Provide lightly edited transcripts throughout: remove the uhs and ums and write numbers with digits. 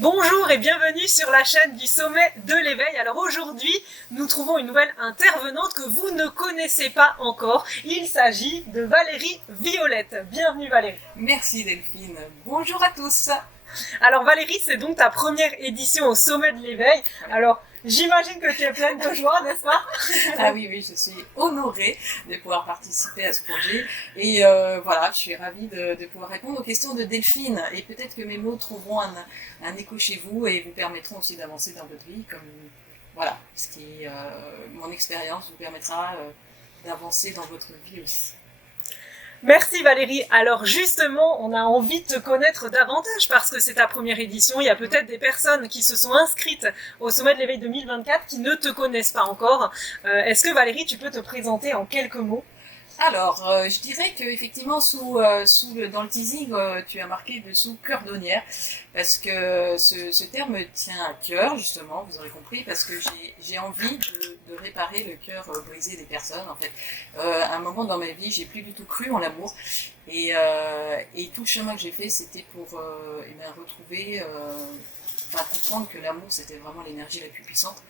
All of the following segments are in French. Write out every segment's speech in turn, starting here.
Bonjour et bienvenue sur la chaîne du Sommet de l'éveil. Alors aujourd'hui, nous trouvons une nouvelle intervenante que vous ne connaissez pas encore. Il s'agit de Valérie Violette. Bienvenue Valérie. Merci Delphine. Bonjour à tous. Alors Valérie, c'est donc ta première édition au Sommet de l'éveil. Alors j'imagine que tu es pleine de joie, n'est-ce pas? Ah oui, je suis honorée de pouvoir participer à ce projet. Et voilà, je suis ravie de pouvoir répondre aux questions de Delphine. Et peut-être que mes mots trouveront un écho chez vous et vous permettront aussi d'avancer dans votre vie. Comme voilà, ce qui mon expérience vous permettra d'avancer dans votre vie aussi. Merci Valérie. Alors justement, on a envie de te connaître davantage parce que c'est ta première édition. Il y a peut-être des personnes qui se sont inscrites au Sommet de l'éveil 2024 qui ne te connaissent pas encore. Est-ce que Valérie, tu peux te présenter en quelques mots? Alors, je dirais que effectivement dans le teasing, tu as marqué dessous cordonnière, parce que ce terme me tient à cœur justement, vous aurez compris, parce que j'ai envie de réparer le cœur brisé des personnes. En fait, à un moment dans ma vie, j'ai plus du tout cru en l'amour, et tout le chemin que j'ai fait, c'était pour retrouver, comprendre que l'amour c'était vraiment l'énergie la plus puissante.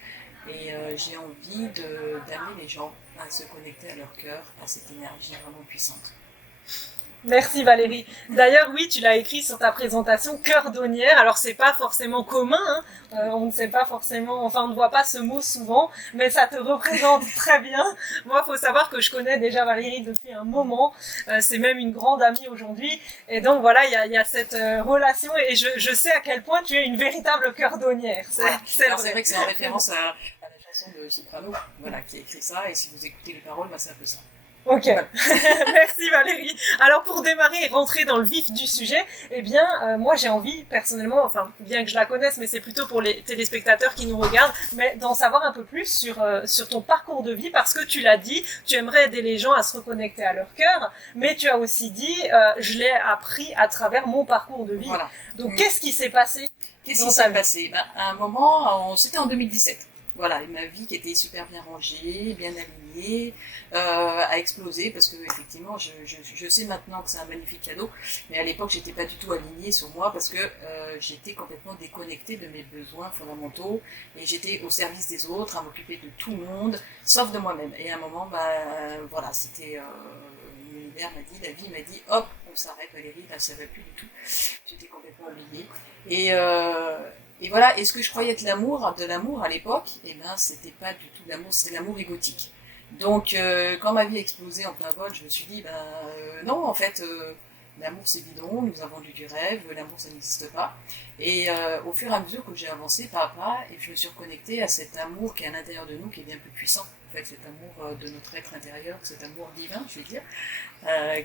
Et j'ai envie d'amener les gens à se connecter à leur cœur, à cette énergie vraiment puissante. Merci Valérie. D'ailleurs, oui, tu l'as écrit sur ta présentation, cordonnière. Alors, c'est pas forcément commun, hein. On ne sait pas forcément, enfin, on ne voit pas ce mot souvent, mais ça te représente très bien. Moi, il faut savoir que je connais déjà Valérie depuis un moment. C'est même une grande amie aujourd'hui. Et donc, voilà, il y a cette relation et je sais à quel point tu es une véritable cordonnière. C'est vrai que c'est en référence à la chanson de Soprano, voilà, qui a écrit ça. Et si vous écoutez les paroles, c'est un peu ça. Ok, merci Valérie. Alors pour démarrer et rentrer dans le vif du sujet, eh bien moi j'ai envie personnellement, enfin bien que je la connaisse, mais c'est plutôt pour les téléspectateurs qui nous regardent, mais d'en savoir un peu plus sur ton parcours de vie parce que tu l'as dit, tu aimerais aider les gens à se reconnecter à leur cœur, mais tu as aussi dit, je l'ai appris à travers mon parcours de vie. Voilà. Donc qu'est-ce qui s'est passé? Qu'est-ce qui s'est passé? À un moment, c'était en 2017. Voilà, et ma vie qui était super bien rangée, bien alignée, a explosé parce que effectivement, je sais maintenant que c'est un magnifique cadeau, mais à l'époque, j'étais pas du tout alignée sur moi parce que j'étais complètement déconnectée de mes besoins fondamentaux et j'étais au service des autres, à m'occuper de tout le monde, sauf de moi-même. Et à un moment, voilà, c'était l'univers m'a dit, la vie m'a dit, hop, on s'arrête, Valérie, là, ça va plus du tout. J'étais complètement oubliée. Et voilà, et ce que je croyais être de l'amour à l'époque, c'était pas du tout l'amour, c'est l'amour égotique. Donc, quand ma vie a explosé en plein vol, je me suis dit, non, en fait, l'amour c'est bidon, nous avons vendu du rêve, l'amour ça n'existe pas. Et au fur et à mesure que j'ai avancé pas à pas, et je me suis reconnectée à cet amour qui est à l'intérieur de nous, qui est bien plus puissant. En fait, cet amour de notre être intérieur, cet amour divin, je vais dire,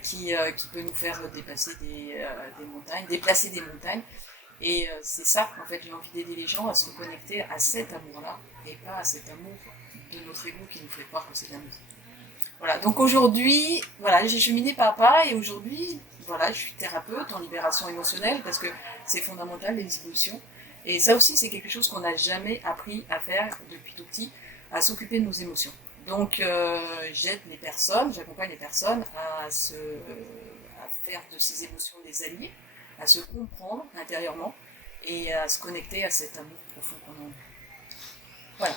qui peut nous faire dépasser des montagnes, déplacer des montagnes. Et c'est ça, en fait, j'ai envie d'aider les gens à se reconnecter à cet amour-là, et pas à cet amour de notre ego qui nous fait croire que c'est l'amour. Voilà, donc aujourd'hui, voilà, j'ai cheminé pas à pas, et aujourd'hui, voilà, je suis thérapeute en libération émotionnelle, parce que c'est fondamental, les émotions. Et ça aussi, c'est quelque chose qu'on n'a jamais appris à faire depuis tout petit, à s'occuper de nos émotions. Donc, j'aide les personnes, j'accompagne les personnes à faire de ces émotions des alliés, à se comprendre intérieurement et à se connecter à cet amour profond qu'on a. Voilà.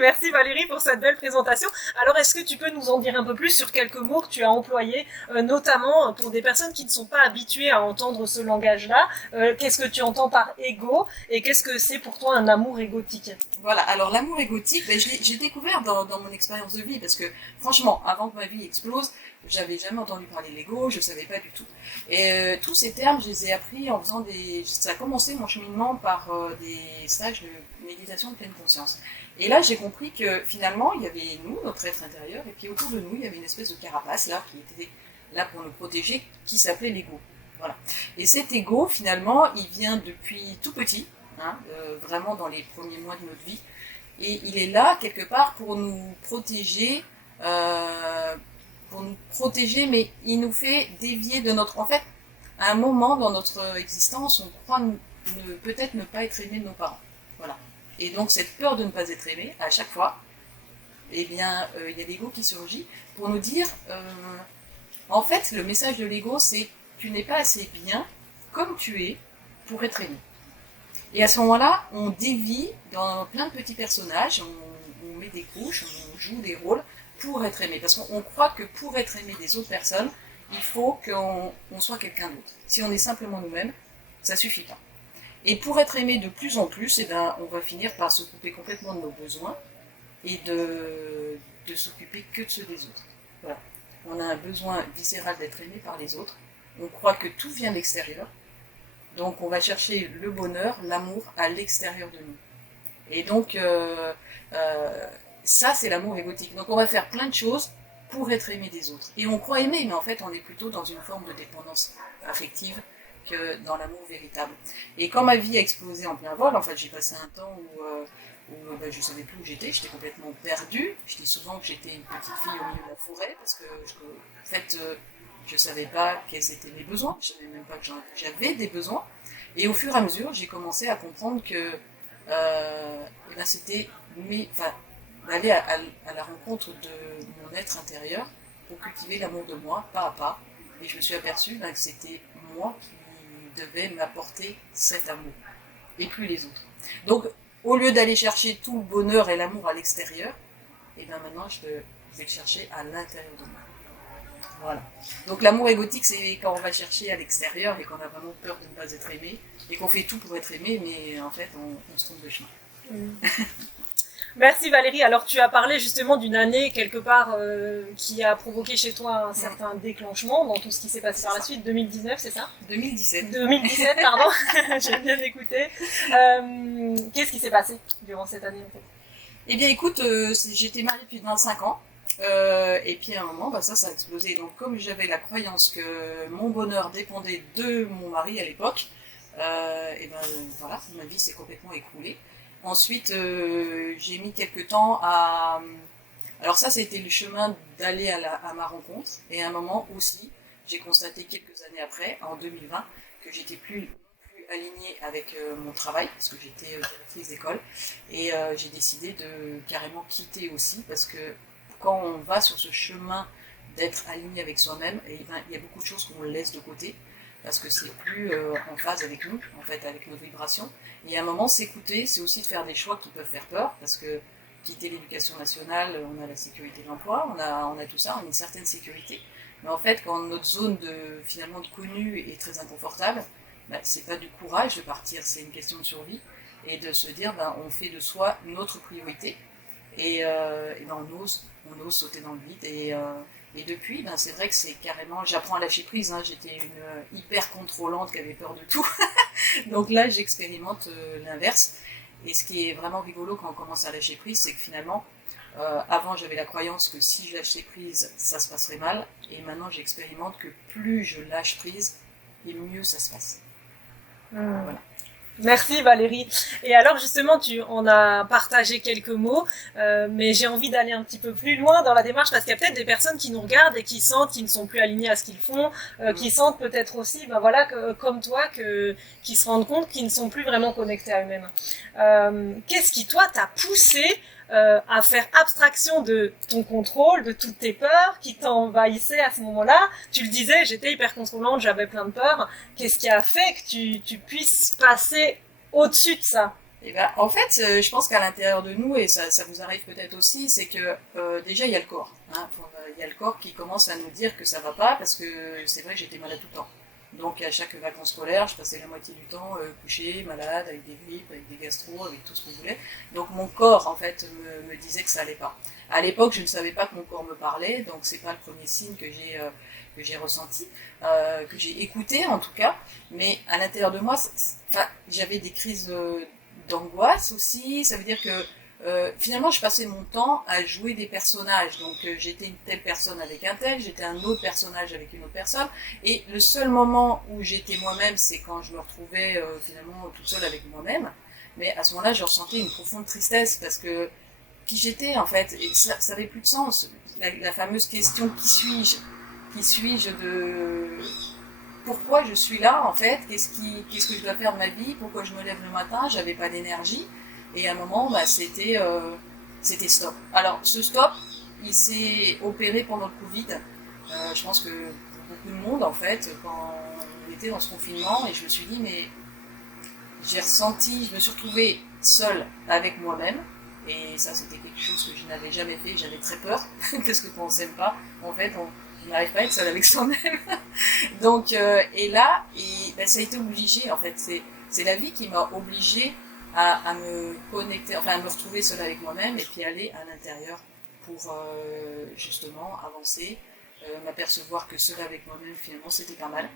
Merci Valérie pour cette belle présentation. Alors est-ce que tu peux nous en dire un peu plus sur quelques mots que tu as employés, notamment pour des personnes qui ne sont pas habituées à entendre ce langage-là, qu'est-ce que tu entends par égo et qu'est-ce que c'est pour toi un amour égotique? Voilà, alors l'amour égotique, j'ai découvert dans mon expérience de vie parce que franchement, avant que ma vie explose, j'avais jamais entendu parler de l'ego, je savais pas du tout. Et tous ces termes, je les ai appris en faisant ça a commencé mon cheminement par des stages de méditation de pleine conscience. Et là, j'ai compris que finalement, il y avait nous, notre être intérieur, et puis autour de nous, il y avait une espèce de carapace là qui était là pour nous protéger, qui s'appelait l'ego. Voilà. Et cet ego, finalement, il vient depuis tout petit, hein, vraiment dans les premiers mois de notre vie, et il est là quelque part pour nous protéger. Mais il nous fait dévier de notre... En fait, à un moment dans notre existence, on croit peut-être ne pas être aimé de nos parents. Voilà. Et donc, cette peur de ne pas être aimé, à chaque fois, il y a l'ego qui surgit pour nous dire... en fait, le message de l'ego, c'est « tu n'es pas assez bien comme tu es pour être aimé ». Et à ce moment-là, on dévie dans plein de petits personnages, on met des couches, on joue des rôles pour être aimé. Parce qu'on croit que pour être aimé des autres personnes, il faut qu'on soit quelqu'un d'autre. Si on est simplement nous-mêmes, ça suffit pas. Et pour être aimé de plus en plus, eh ben, on va finir par se couper complètement de nos besoins et de s'occuper que de ceux des autres. Voilà. On a un besoin viscéral d'être aimé par les autres. On croit que tout vient de l'extérieur. Donc on va chercher le bonheur, l'amour à l'extérieur de nous. Et donc ça c'est l'amour égotique. Donc on va faire plein de choses pour être aimé des autres. Et on croit aimer, mais en fait on est plutôt dans une forme de dépendance affective que dans l'amour véritable. Et quand ma vie a explosé en plein vol, en fait j'ai passé un temps où je ne savais plus où j'étais complètement perdue. Je dis souvent que j'étais une petite fille au milieu de la forêt, parce que en fait je ne savais pas quels étaient mes besoins, je ne savais même pas que j'avais des besoins. Et au fur et à mesure, j'ai commencé à comprendre que c'était d'aller à la rencontre de mon être intérieur pour cultiver l'amour de moi, pas à pas. Et je me suis aperçue que c'était moi qui devais m'apporter cet amour, et plus les autres. Donc, au lieu d'aller chercher tout le bonheur et l'amour à l'extérieur, et bien maintenant, je vais le chercher à l'intérieur de moi. Voilà. Donc l'amour égotique, c'est quand on va chercher à l'extérieur et qu'on a vraiment peur de ne pas être aimé, et qu'on fait tout pour être aimé, mais en fait, on se trompe de chemin. Merci Valérie. Alors tu as parlé justement d'une année quelque part qui a provoqué chez toi un certain déclenchement dans tout ce qui s'est passé par la suite. 2019, c'est ça ? 2017. 2017, pardon. J'ai bien écouté. Qu'est-ce qui s'est passé durant cette année en fait ? Eh bien écoute, j'étais mariée depuis 25 ans. Et puis à un moment, ça a explosé. Donc comme j'avais la croyance que mon bonheur dépendait de mon mari à l'époque, voilà, ma vie s'est complètement écroulée. Ensuite, j'ai mis quelques temps à... Alors ça, c'était le chemin d'aller à ma rencontre. Et à un moment aussi, j'ai constaté quelques années après, en 2020, que j'étais plus alignée avec mon travail, parce que j'étais directrice d'école. Et j'ai décidé de carrément quitter aussi, parce que quand on va sur ce chemin d'être aligné avec soi-même, il y a beaucoup de choses qu'on laisse de côté, parce que c'est plus en phase avec nous, en fait, avec nos vibrations. Et à un moment, s'écouter, c'est aussi de faire des choix qui peuvent faire peur, parce que quitter l'éducation nationale, on a la sécurité de l'emploi, on a tout ça, on a une certaine sécurité. Mais en fait, quand notre zone finalement de connu est très inconfortable, c'est pas du courage de partir, c'est une question de survie, et de se dire, on fait de soi notre priorité, et on ose sauter dans le vide, et depuis, c'est vrai que c'est carrément, j'apprends à lâcher prise, j'étais une hyper contrôlante qui avait peur de tout, donc là j'expérimente l'inverse, et ce qui est vraiment rigolo quand on commence à lâcher prise, c'est que finalement, avant j'avais la croyance que si je lâchais prise, ça se passerait mal, et maintenant j'expérimente que plus je lâche prise, et mieux ça se passe. Voilà. Merci Valérie. Et alors justement, on a partagé quelques mots, mais j'ai envie d'aller un petit peu plus loin dans la démarche parce qu'il y a peut-être des personnes qui nous regardent et qui sentent qu'ils ne sont plus alignés à ce qu'ils font, qui sentent peut-être aussi, comme toi, qui se rendent compte qu'ils ne sont plus vraiment connectés à eux-mêmes. Qu'est-ce qui toi t'a poussé à faire abstraction de ton contrôle, de toutes tes peurs qui t'envahissaient à ce moment-là? Tu le disais, j'étais hyper contrôlante, j'avais plein de peurs. Qu'est-ce qui a fait que tu puisses passer au-dessus de ça? En fait, je pense qu'à l'intérieur de nous, et ça vous arrive peut-être aussi, c'est que déjà il y a le corps. Il y a le corps qui commence à nous dire que ça va pas, parce que c'est vrai que j'étais malade tout le temps. Donc à chaque vacances scolaires, je passais la moitié du temps couché, malade, avec des grippes, avec des gastro, avec tout ce qu'on voulait. Donc mon corps, en fait, me disait que ça allait pas. À l'époque, je ne savais pas que mon corps me parlait, donc c'est pas le premier signe que j'ai ressenti, que j'ai écouté en tout cas. Mais à l'intérieur de moi, j'avais des crises d'angoisse aussi. Ça veut dire que finalement, je passais mon temps à jouer des personnages. Donc, j'étais une telle personne avec un tel, j'étais un autre personnage avec une autre personne. Et le seul moment où j'étais moi-même, c'est quand je me retrouvais finalement toute seule avec moi-même. Mais à ce moment-là, je ressentais une profonde tristesse parce que qui j'étais en fait, et ça n'avait plus de sens. La fameuse question qui suis-je? Qui suis-je de... Pourquoi je suis là en fait? Qu'est-ce que je dois faire de ma vie? Pourquoi je me lève le matin? J'avais pas d'énergie. Et à un moment, c'était stop. Alors, ce stop, il s'est opéré pendant le Covid. Je pense que pour beaucoup de monde, en fait, quand on était dans ce confinement, et je me suis dit, mais j'ai ressenti, je me suis retrouvée seule avec moi-même. Et ça, c'était quelque chose que je n'avais jamais fait. J'avais très peur, parce que quand on s'aime pas, en fait, on n'arrive pas à être seul avec soi-même. Donc, et là, ça a été obligé, en fait. C'est la vie qui m'a obligée à me connecter, enfin, à me retrouver seule avec moi-même et puis aller à l'intérieur pour justement avancer, m'apercevoir que seule avec moi-même, finalement, c'était pas mal.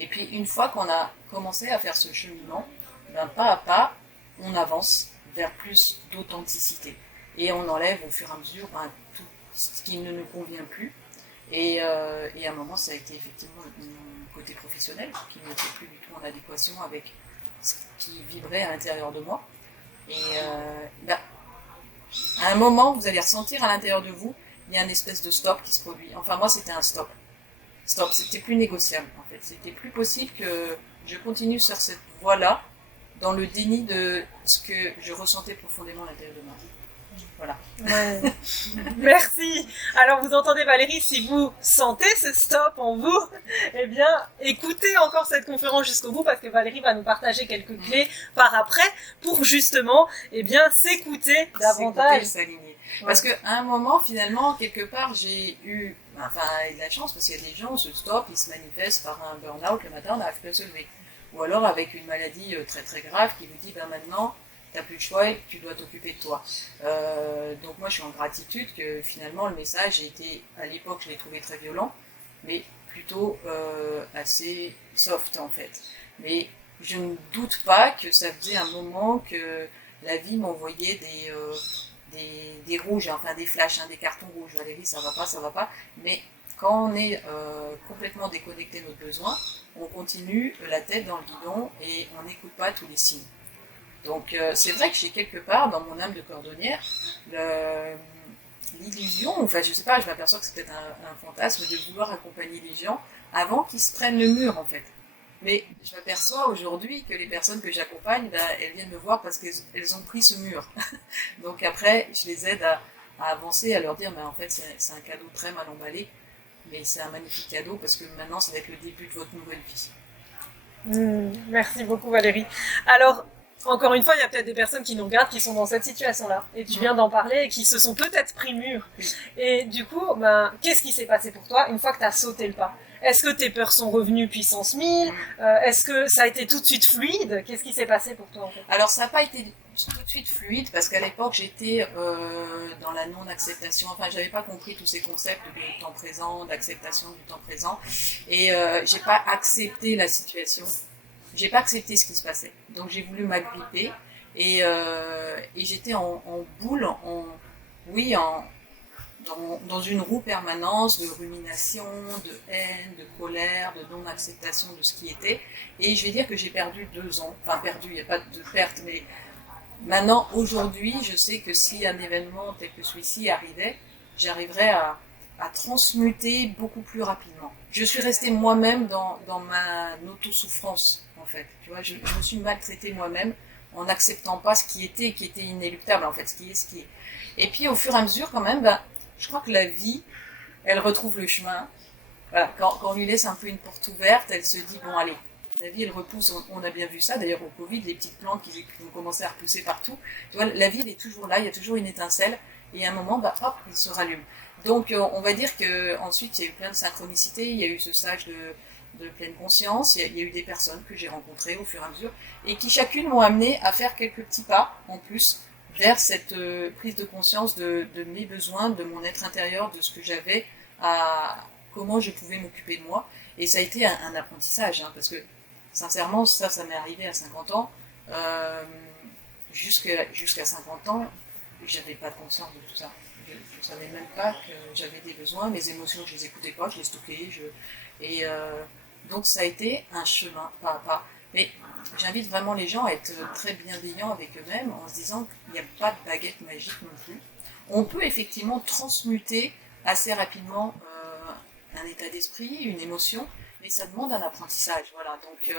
Et puis, une fois qu'on a commencé à faire ce cheminement, ben, pas à pas, on avance vers plus d'authenticité. Et on enlève au fur et à mesure tout ce qui ne nous convient plus. Et à un moment, ça a été effectivement mon côté professionnel qui n'était plus du tout en adéquation avec ce qui vibrait à l'intérieur de moi. Et à un moment, vous allez ressentir à l'intérieur de vous, il y a une espèce de stop qui se produit. Enfin, moi, c'était un stop. Stop, c'était plus négociable, en fait. C'était plus possible que je continue sur cette voie-là, dans le déni de ce que je ressentais profondément à l'intérieur de moi. Voilà. Ouais. Merci. Alors vous entendez Valérie, si vous sentez ce stop en vous, eh bien écoutez encore cette conférence jusqu'au bout parce que Valérie va nous partager quelques clés par après pour justement s'écouter davantage. S'aligner. Ouais. Parce qu'à un moment, finalement, quelque part, j'ai eu de la chance parce qu'il y a des gens, ce stop, ils se manifestent par un burn-out le matin, on n'arrive plus à se lever. Ou alors avec une maladie très très grave qui vous dit maintenant t'as plus de choix et tu dois t'occuper de toi. Donc moi je suis en gratitude que finalement le message était, à l'époque je l'ai trouvé très violent, mais plutôt assez soft en fait. Mais je ne doute pas que ça faisait un moment que la vie m'envoyait des rouges, enfin des flashs, des cartons rouges. Valérie, ça va pas. Mais quand on est complètement déconnecté de nos besoins, on continue la tête dans le guidon et on n'écoute pas tous les signes. Donc c'est vrai que j'ai quelque part dans mon âme de cordonnière l'illusion, enfin je sais pas, je m'aperçois que c'est peut-être un fantasme de vouloir accompagner les gens avant qu'ils se prennent le mur en fait. Mais je m'aperçois aujourd'hui que les personnes que j'accompagne, elles viennent me voir parce qu'elles ont pris ce mur. Donc après, je les aide à avancer, à leur dire, en fait c'est un cadeau très mal emballé, mais c'est un magnifique cadeau parce que maintenant ça va être le début de votre nouvelle vie. Merci beaucoup Valérie. Alors, encore une fois, il y a peut-être des personnes qui nous regardent qui sont dans cette situation-là. Et tu viens d'en parler et qui se sont peut-être pris mur. Et du coup, qu'est-ce qui s'est passé pour toi une fois que tu as sauté le pas ? Est-ce que tes peurs sont revenues puissance 1000 ? Est-ce que ça a été tout de suite fluide ? Qu'est-ce qui s'est passé pour toi en fait ? Alors ça n'a pas été tout de suite fluide parce qu'à l'époque j'étais dans la non-acceptation. Enfin, j'avais pas compris tous ces concepts de temps présent, d'acceptation du temps présent. Et j'ai pas accepté la situation. J'ai pas accepté ce qui se passait. Donc j'ai voulu m'agripper et j'étais en boule, dans une roue permanente de rumination, de haine, de colère, de non-acceptation de ce qui était. Et je vais dire que j'ai perdu 2 ans. Enfin perdu, il n'y a pas de perte, mais maintenant, aujourd'hui, je sais que si un événement tel que celui-ci arrivait, j'arriverais à transmuter beaucoup plus rapidement. Je suis restée moi-même dans ma auto-souffrance. En fait, tu vois, je me suis maltraitée moi-même en n'acceptant pas ce qui était inéluctable en fait, ce qui est. Et puis au fur et à mesure quand même, je crois que la vie, elle retrouve le chemin. Voilà, quand on lui laisse un peu une porte ouverte, elle se dit bon allez, la vie elle repousse. On a bien vu ça d'ailleurs au Covid, les petites plantes qui ont commencé à repousser partout. Tu vois, la vie elle est toujours là, il y a toujours une étincelle et à un moment, hop, elle se rallume. Donc on va dire que ensuite il y a eu plein de synchronicités, il y a eu ce stage de pleine conscience, il y a eu des personnes que j'ai rencontrées au fur et à mesure et qui chacune m'ont amené à faire quelques petits pas en plus vers cette prise de conscience de mes besoins, de mon être intérieur, de ce que j'avais, à comment je pouvais m'occuper de moi. Et ça a été un apprentissage, parce que sincèrement, ça m'est arrivé à 50 ans. Jusqu'à 50 ans, j'avais pas de conscience de tout ça. Je savais même pas que j'avais des besoins, mes émotions, je les écoutais pas, je les stockais, donc ça a été un chemin, pas à pas. Mais j'invite vraiment les gens à être très bienveillants avec eux-mêmes en se disant qu'il n'y a pas de baguette magique non plus. On peut effectivement transmuter assez rapidement un état d'esprit, une émotion, mais ça demande un apprentissage. Voilà. Donc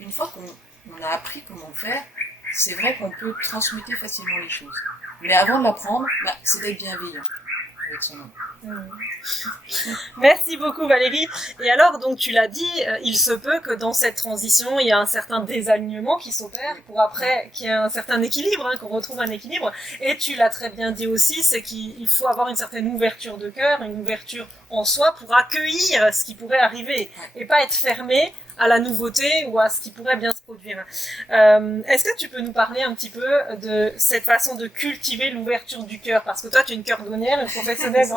une fois qu'on a appris comment faire, c'est vrai qu'on peut transmuter facilement les choses. Mais avant de l'apprendre, c'est d'être bienveillant avec son homme. Merci beaucoup Valérie. Et alors, donc tu l'as dit, il se peut que dans cette transition, il y a un certain désalignement qui s'opère pour après qu'il y ait un certain équilibre, qu'on retrouve un équilibre. Et tu l'as très bien dit aussi, c'est qu'il faut avoir une certaine ouverture de cœur, une ouverture en soi pour accueillir ce qui pourrait arriver et pas être fermé à la nouveauté ou à ce qui pourrait bien se produire. Est-ce que tu peux nous parler un petit peu de cette façon de cultiver l'ouverture du cœur? Parce que toi, tu es une cordonnière, une professionnelle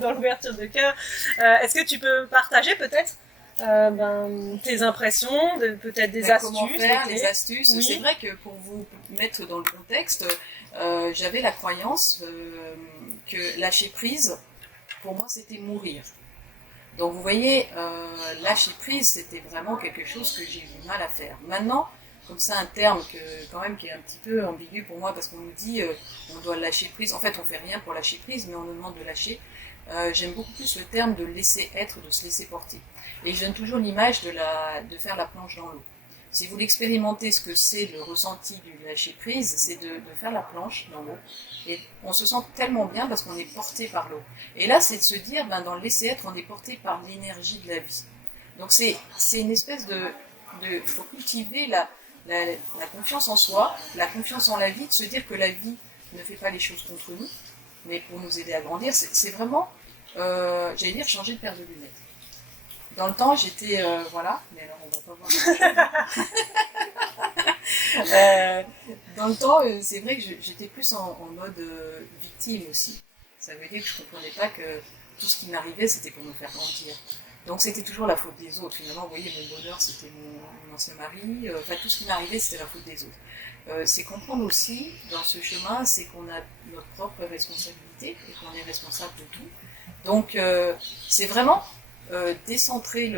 dans l'ouverture de cœur. Est-ce que tu peux partager peut-être tes impressions, peut-être des astuces? Comment faire, les astuces. Oui. C'est vrai que pour vous mettre dans le contexte, j'avais la croyance que lâcher prise, pour moi, c'était mourir. Donc vous voyez, lâcher prise, c'était vraiment quelque chose que j'ai eu du mal à faire. Maintenant, comme ça, un terme quand même qui est un petit peu ambigu pour moi, parce qu'on nous dit on doit lâcher prise. En fait, on fait rien pour lâcher prise, mais on nous demande de lâcher. J'aime beaucoup plus le terme de laisser être, de se laisser porter. Et je donne toujours l'image de faire la planche dans l'eau. Si vous l'expérimentez, ce que c'est le ressenti du lâcher prise, c'est de faire la planche dans l'eau. Et on se sent tellement bien parce qu'on est porté par l'eau. Et là, c'est de se dire, dans le laisser être, on est porté par l'énergie de la vie. Donc c'est une espèce faut cultiver la confiance en soi, la confiance en la vie, de se dire que la vie ne fait pas les choses contre nous, mais pour nous aider à grandir. C'est vraiment, j'allais dire, changer de paire de lunettes. Dans le temps, j'étais, voilà, mais alors on va pas voir. Dans le temps, c'est vrai que j'étais plus en mode victime aussi. Ça veut dire que je comprenais pas que tout ce qui m'arrivait, c'était pour me faire grandir. Donc c'était toujours la faute des autres. Finalement, vous voyez, mon bonheur, c'était mon ancien mari. Enfin, tout ce qui m'arrivait, c'était la faute des autres. C'est comprendre aussi, dans ce chemin, c'est qu'on a notre propre responsabilité et qu'on est responsable de tout. Donc, c'est vraiment décentrer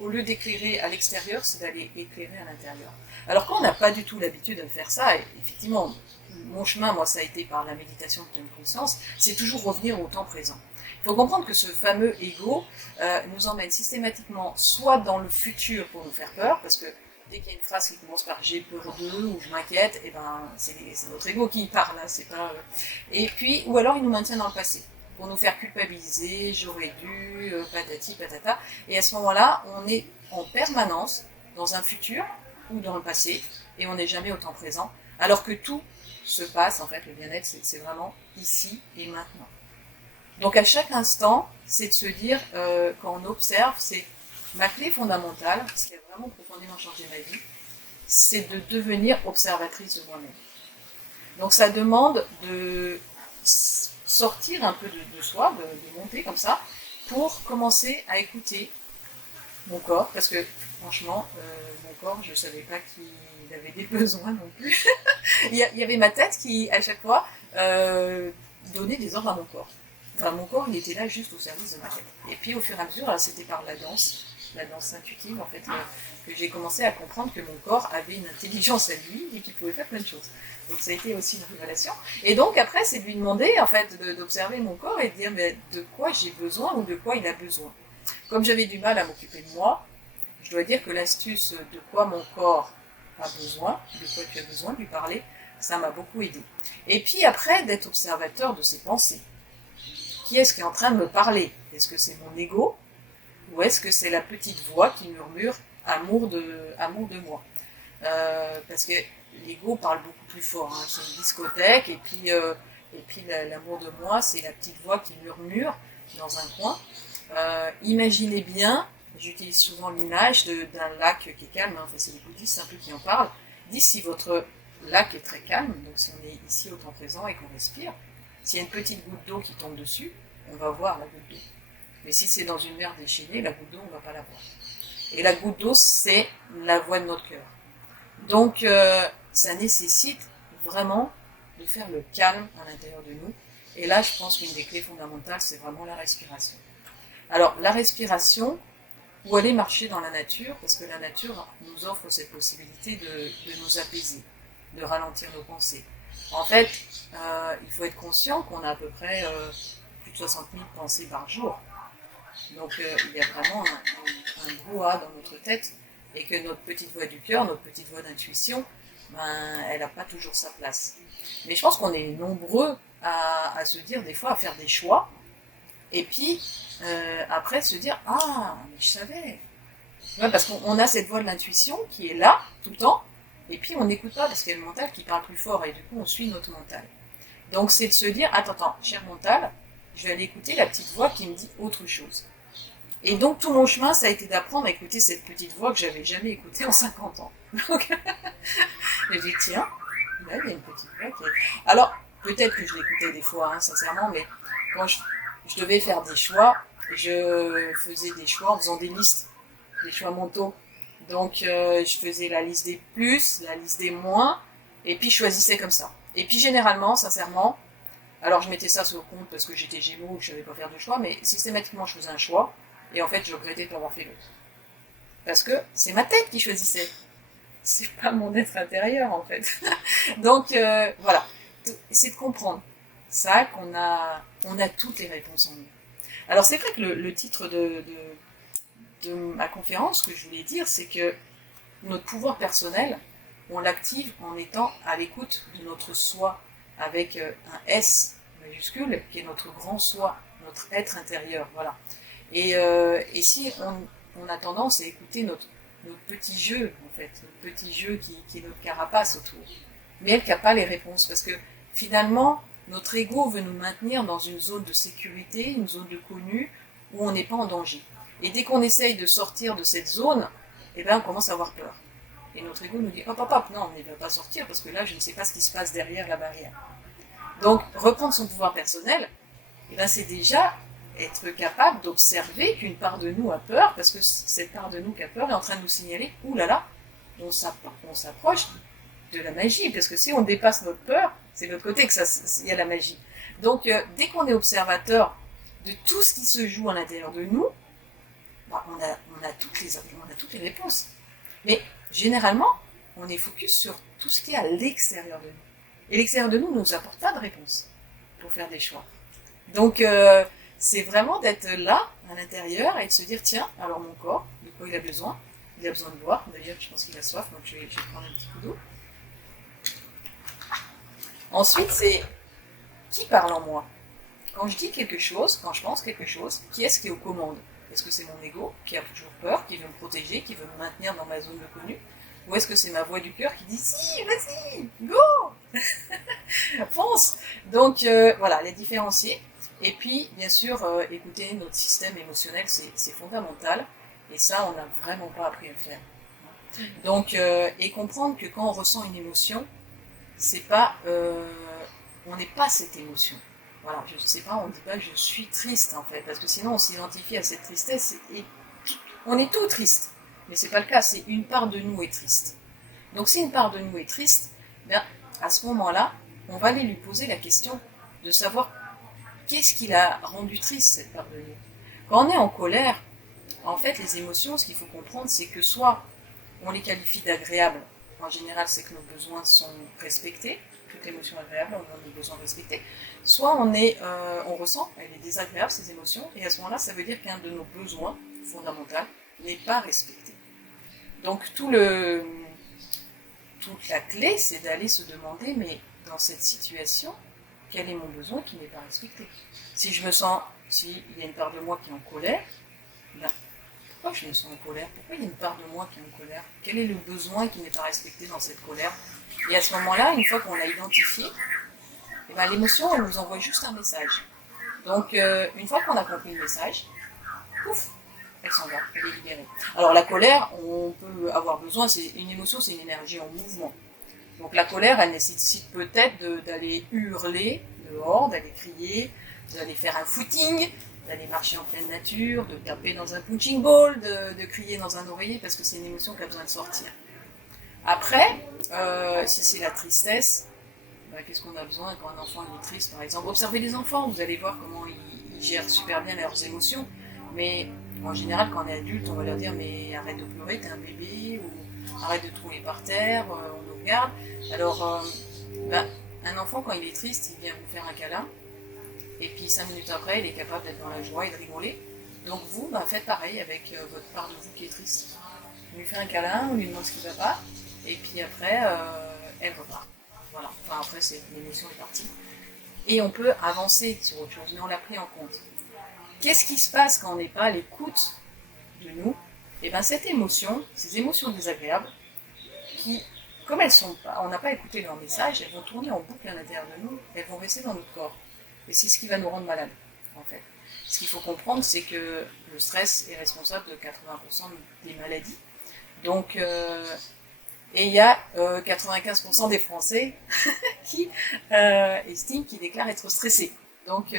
au lieu d'éclairer à l'extérieur, c'est d'aller éclairer à l'intérieur. Alors quand on n'a pas du tout l'habitude de faire ça, et effectivement, mon chemin, moi, ça a été par la méditation de pleine conscience, c'est toujours revenir au temps présent. Il faut comprendre que ce fameux ego nous emmène systématiquement soit dans le futur pour nous faire peur, parce que dès qu'il y a une phrase qui commence par j'ai peur d'eux ou je m'inquiète, et c'est notre ego qui parle, là, c'est pas. Et puis, ou alors il nous maintient dans le passé pour nous faire culpabiliser, j'aurais dû, patati patata. Et à ce moment-là, on est en permanence dans un futur ou dans le passé, et on n'est jamais au temps présent, alors que tout se passe, en fait, le bien-être, c'est vraiment ici et maintenant. Donc à chaque instant, c'est de se dire, quand on observe, c'est ma clé fondamentale, ce qui a vraiment profondément changé ma vie, c'est de devenir observatrice de moi-même. Donc ça demande de sortir un peu de soi, de monter comme ça, pour commencer à écouter mon corps, parce que franchement, mon corps, je ne savais pas qu'il avait des besoins non plus. il y avait ma tête qui, à chaque fois, donnait des ordres à mon corps. Enfin, mon corps, il était là juste au service de ma tête. Et puis, au fur et à mesure, c'était par la danse intuitive, en fait, que j'ai commencé à comprendre que mon corps avait une intelligence à lui et qu'il pouvait faire plein de choses. Donc ça a été aussi une révélation. Et donc après, c'est de lui demander, en fait, d'observer mon corps et de dire mais de quoi j'ai besoin ou de quoi il a besoin. Comme j'avais du mal à m'occuper de moi, je dois dire que l'astuce de quoi mon corps a besoin, de quoi tu as besoin, de lui parler, ça m'a beaucoup aidé. Et puis après, d'être observateur de ses pensées. Qui est-ce qui est en train de me parler? Est-ce que c'est mon ego ou est-ce que c'est la petite voix qui murmure amour de moi? Parce que l'ego parle beaucoup plus fort, hein. C'est une discothèque et puis l'amour de moi, c'est la petite voix qui murmure dans un coin. Imaginez bien, j'utilise souvent l'image d'un lac qui est calme, hein. Enfin, c'est les bouddhistes un peu qui en parlent. Dis si votre lac est très calme, donc si on est ici au temps présent et qu'on respire, s'il y a une petite goutte d'eau qui tombe dessus, on va voir la goutte d'eau. Mais si c'est dans une mer déchaînée, la goutte d'eau, on ne va pas la voir. Et la goutte d'eau, c'est la voix de notre cœur. Donc, ça nécessite vraiment de faire le calme à l'intérieur de nous. Et là, je pense qu'une des clés fondamentales, c'est vraiment la respiration. Alors, la respiration, ou aller marcher dans la nature, parce que la nature nous offre cette possibilité de nous apaiser, de ralentir nos pensées. En fait, il faut être conscient qu'on a à peu près plus de 60 000 pensées par jour. Donc il y a vraiment un brouhaha dans notre tête et que notre petite voix du cœur, notre petite voix d'intuition, elle n'a pas toujours sa place. Mais je pense qu'on est nombreux à se dire des fois, à faire des choix Et puis, après, se dire, ah, mais je savais. Ouais, parce qu'on a cette voix de l'intuition qui est là, tout le temps, et puis on n'écoute pas parce qu'il y a le mental qui parle plus fort, et du coup, on suit notre mental. Donc, c'est de se dire, attends, cher mental, je vais aller écouter la petite voix qui me dit autre chose. Et donc, tout mon chemin, ça a été d'apprendre à écouter cette petite voix que j'avais jamais écoutée en 50 ans. Donc, j'ai dit, tiens, là, il y a une petite voix qui est... Alors, peut-être que je l'écoutais des fois, hein, sincèrement, mais quand je devais faire des choix, je faisais des choix en faisant des listes, des choix mentaux. Donc, je faisais la liste des plus, la liste des moins, et puis je choisissais comme ça. Et puis, généralement, sincèrement, alors je mettais ça sur le compte parce que j'étais Gémeaux, que je ne savais pas faire de choix, mais systématiquement, je faisais un choix, et en fait, je regrettais de pas avoir fait l'autre. Parce que c'est ma tête qui choisissait. C'est pas mon être intérieur, en fait. Donc, voilà. C'est de comprendre ça, qu'on a toutes les réponses en nous. Alors, c'est vrai que le titre de ma conférence, que je voulais dire, c'est que notre pouvoir personnel, on l'active en étant à l'écoute de notre soi, avec un S majuscule, qui est notre grand soi, notre être intérieur, voilà. Et si on a tendance à écouter notre petit jeu, en fait, notre petit jeu qui est notre carapace autour, mais elle qui n'a pas les réponses, parce que finalement, notre ego veut nous maintenir dans une zone de sécurité, une zone de connu, où on n'est pas en danger. Et dès qu'on essaye de sortir de cette zone, eh ben, on commence à avoir peur. Et notre ego nous dit, hop, non, on ne va pas sortir, parce que là, je ne sais pas ce qui se passe derrière la barrière. Donc, reprendre son pouvoir personnel, eh ben, c'est déjà être capable d'observer qu'une part de nous a peur, parce que cette part de nous qui a peur est en train de nous signaler, oulala, on s'approche de la magie, parce que si on dépasse notre peur, c'est de l'autre côté qu'il y a la magie. Donc, dès qu'on est observateur de tout ce qui se joue à l'intérieur de nous, bah, on a toutes les réponses. Mais généralement, on est focus sur tout ce qui est à l'extérieur de nous. Et l'extérieur de nous ne nous apporte pas de réponse pour faire des choix. Donc, c'est vraiment d'être là, à l'intérieur, et de se dire, tiens, alors mon corps, de quoi il a besoin? Il a besoin de boire. D'ailleurs, je pense qu'il a soif, donc je vais prendre un petit coup d'eau. Ensuite, c'est qui parle en moi? Quand je dis quelque chose, quand je pense quelque chose, qui est-ce qui est aux commandes? Est-ce que c'est mon ego qui a toujours peur, qui veut me protéger, qui veut me maintenir dans ma zone de connu? Ou est-ce que c'est ma voix du cœur qui dit si, vas-y, go, fonce? Donc voilà, les différencier. Et puis, bien sûr, écouter notre système émotionnel, c'est fondamental. Et ça, on n'a vraiment pas appris à le faire. Donc, et comprendre que quand on ressent une émotion, c'est pas, on n'est pas cette émotion. Voilà, je ne sais pas, on ne dit pas je suis triste en fait, parce que sinon on s'identifie à cette tristesse et on est tout triste. Mais c'est pas le cas, c'est une part de nous est triste. Donc si une part de nous est triste, bien, à ce moment-là, on va aller lui poser la question de savoir qu'est-ce qui l'a rendu triste cette part de nous. Quand on est en colère, en fait les émotions, ce qu'il faut comprendre, c'est que soit on les qualifie d'agréables, en général c'est que nos besoins sont respectés, toute émotion agréable, on a des besoins respectés, soit on ressent, elle est désagréable ces émotions, et à ce moment-là, ça veut dire qu'un de nos besoins fondamentaux n'est pas respecté. Donc toute la clé, c'est d'aller se demander, mais dans cette situation, quel est mon besoin qui n'est pas respecté? Si je me sens, s'il y a une part de moi qui est en colère, ben, pourquoi je me sens en colère? Pourquoi il y a une part de moi qui est en colère? Quel est le besoin qui n'est pas respecté dans cette colère? Et à ce moment-là, une fois qu'on l'a identifié, eh ben, l'émotion, elle nous envoie juste un message. Donc, une fois qu'on a compris le message, pouf, elle s'en va, elle est libérée. Alors, la colère, on peut avoir besoin, c'est une émotion, c'est une énergie en mouvement. Donc, la colère, elle nécessite peut-être d'aller hurler dehors, d'aller crier, d'aller faire un footing, d'aller marcher en pleine nature, de taper dans un punching ball, de crier dans un oreiller, parce que c'est une émotion qui a besoin de sortir. Après, si c'est la tristesse, ben, qu'est-ce qu'on a besoin quand un enfant est triste, par exemple? Observez les enfants, vous allez voir comment ils gèrent super bien leurs émotions. Mais en général, quand on est adulte, on va leur dire mais arrête de pleurer, t'es un bébé, ou arrête de te rouler par terre, on nous regarde. Alors, ben, un enfant, quand il est triste, il vient vous faire un câlin, et puis 5 minutes après, il est capable d'être dans la joie et de rigoler. Donc vous, ben, faites pareil avec votre part de vous qui est triste. On lui fait un câlin, on lui demande ce qui ne va pas, et puis après, elle repart. Voilà, enfin après, l'émotion est partie. Et on peut avancer sur autre chose, mais on l'a pris en compte. qu'est-ce qui se passe quand on n'est pas à l'écoute de nous? Et bien cette émotion, ces émotions désagréables, qui, comme elles sont pas, on n'a pas écouté leur message, elles vont tourner en boucle à l'intérieur de nous, elles vont rester dans notre corps. Et c'est ce qui va nous rendre malades, en fait. Ce qu'il faut comprendre, c'est que le stress est responsable de 80% des maladies. Donc, et il y a 95% des Français qui estiment, qui déclarent être stressés. Donc, il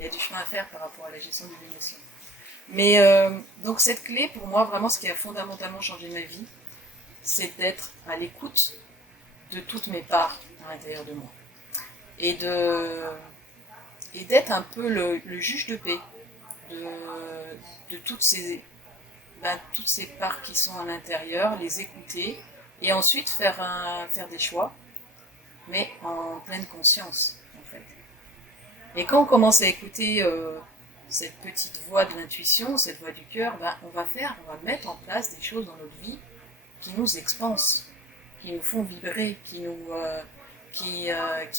y a du chemin à faire par rapport à la gestion des émotions. Mais donc cette clé, pour moi, vraiment, ce qui a fondamentalement changé ma vie, c'est d'être à l'écoute de toutes mes parts à l'intérieur de moi. Et d'être un peu le juge de paix de toutes ces parts qui sont à l'intérieur, les écouter, et ensuite faire des choix, mais en pleine conscience, en fait. Et quand on commence à écouter cette petite voix de l'intuition, cette voix du cœur, on va mettre en place des choses dans notre vie qui nous expansent, qui nous font vibrer, qui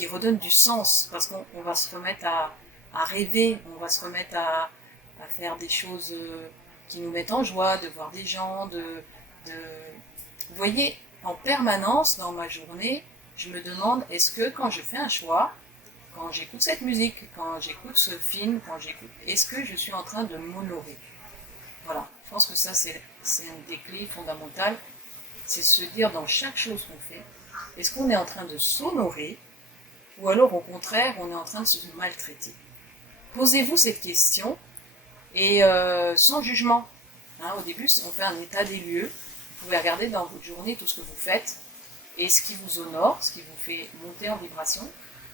redonnent du sens, parce qu'on va se remettre à rêver, on va se remettre à faire des choses qui nous mettent en joie, de voir des gens, Vous voyez, en permanence dans ma journée, je me demande, est-ce que quand je fais un choix, quand j'écoute cette musique, quand j'écoute ce film, est-ce que je suis en train de m'honorer? Voilà, je pense que ça c'est une des clés fondamentales, c'est se dire dans chaque chose qu'on fait, est-ce qu'on est en train de s'honorer, ou alors au contraire, on est en train de se maltraiter? Posez-vous cette question, et sans jugement. Au début, on fait un état des lieux, vous pouvez regarder dans votre journée tout ce que vous faites, et ce qui vous honore, ce qui vous fait monter en vibration,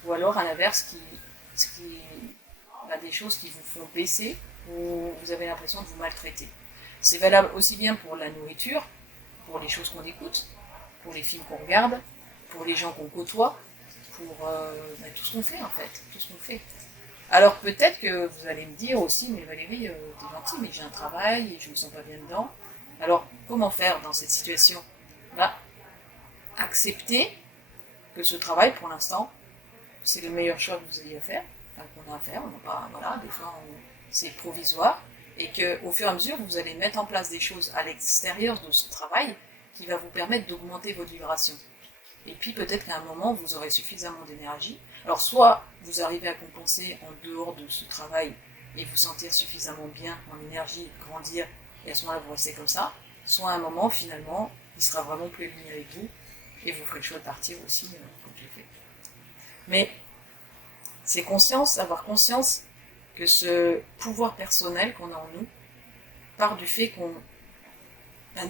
ou alors à l'inverse, des choses qui vous font baisser, ou vous avez l'impression de vous maltraiter. C'est valable aussi bien pour la nourriture, pour les choses qu'on écoute, pour les films qu'on regarde, pour les gens qu'on côtoie, pour tout ce qu'on fait en fait, tout ce qu'on fait. Alors peut-être que vous allez me dire aussi, mais Valérie, t'es gentille, mais j'ai un travail et je me sens pas bien dedans. Alors comment faire dans cette situation? Accepter que ce travail, pour l'instant, c'est le meilleur choix que vous ayez à faire, qu'on a à faire. On n'a pas, voilà, des fois c'est provisoire, et qu'au fur et à mesure, vous allez mettre en place des choses à l'extérieur de ce travail qui va vous permettre d'augmenter votre vibration. Et puis peut-être qu'à un moment, vous aurez suffisamment d'énergie. Alors soit vous arrivez à compenser en dehors de ce travail et vous sentir suffisamment bien en énergie, grandir, et à ce moment-là vous restez comme ça, soit à un moment finalement, il sera vraiment plus aligné avec vous, et vous ferez le choix de partir aussi, comme j'ai fait. Mais c'est avoir conscience que ce pouvoir personnel qu'on a en nous part du fait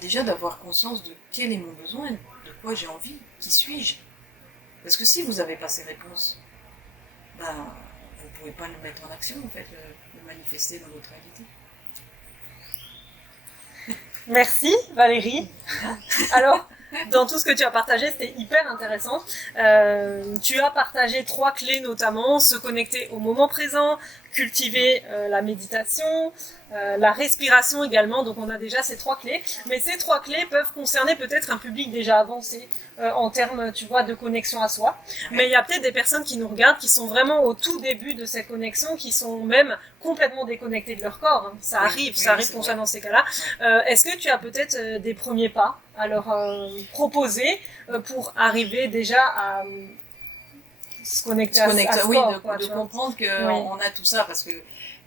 déjà d'avoir conscience de quel est mon besoin, de quoi j'ai envie, qui suis-je. Parce que si vous n'avez pas ces réponses, vous ne pouvez pas le mettre en action, en fait, le manifester dans votre réalité. Merci Valérie. Alors, dans tout ce que tu as partagé, c'était hyper intéressant. Tu as partagé 3 clés notamment, se connecter au moment présent, cultiver la méditation, la respiration également. Donc on a déjà ces 3 clés. Mais ces 3 clés peuvent concerner peut-être un public déjà avancé en termes, tu vois, de connexion à soi. Mais il y a peut-être des personnes qui nous regardent qui sont vraiment au tout début de cette connexion, qui sont même complètement déconnectées de leur corps. Ça arrive qu'on soit dans ces cas-là. Est-ce que tu as peut-être des premiers pas à leur proposer pour arriver déjà à se connecter à ce corps, de comprendre qu'on a tout ça, parce que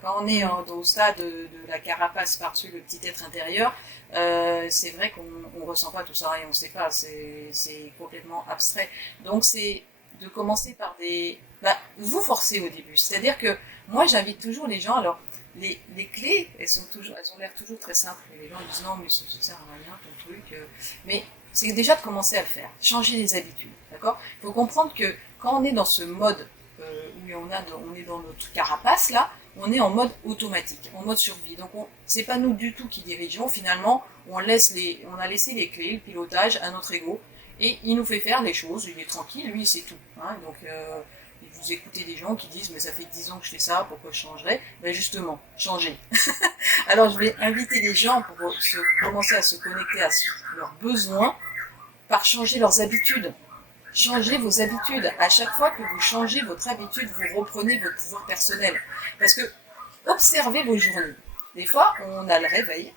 quand on est au stade de la carapace par-dessus le petit être intérieur, c'est vrai qu'on ne ressent pas tout ça et on ne sait pas, c'est complètement abstrait. Donc c'est de commencer par vous forcer au début. C'est-à-dire que moi j'invite toujours les gens, alors les clés, elles ont l'air toujours très simples. Les gens disent non, mais ça ne sert à rien ton truc. Mais c'est déjà de commencer à le faire, changer les habitudes. D'accord ? Il faut comprendre que quand on est dans ce mode où on est dans notre carapace là, on est en mode automatique, en mode survie. Donc c'est pas nous du tout qui dirigeons. Finalement, on a laissé les clés, le pilotage à notre ego, et il nous fait faire les choses. Il est tranquille, lui, c'est tout. Donc vous écoutez des gens qui disent mais ça fait 10 ans que je fais ça, pourquoi je changerais? Ben justement, changer. Alors je vais inviter les gens pour commencer à se connecter à leurs besoins par changer leurs habitudes. changez vos habitudes. À chaque fois que vous changez votre habitude, vous reprenez votre pouvoir personnel. Parce que, observez vos journées. Des fois, on a le réveil.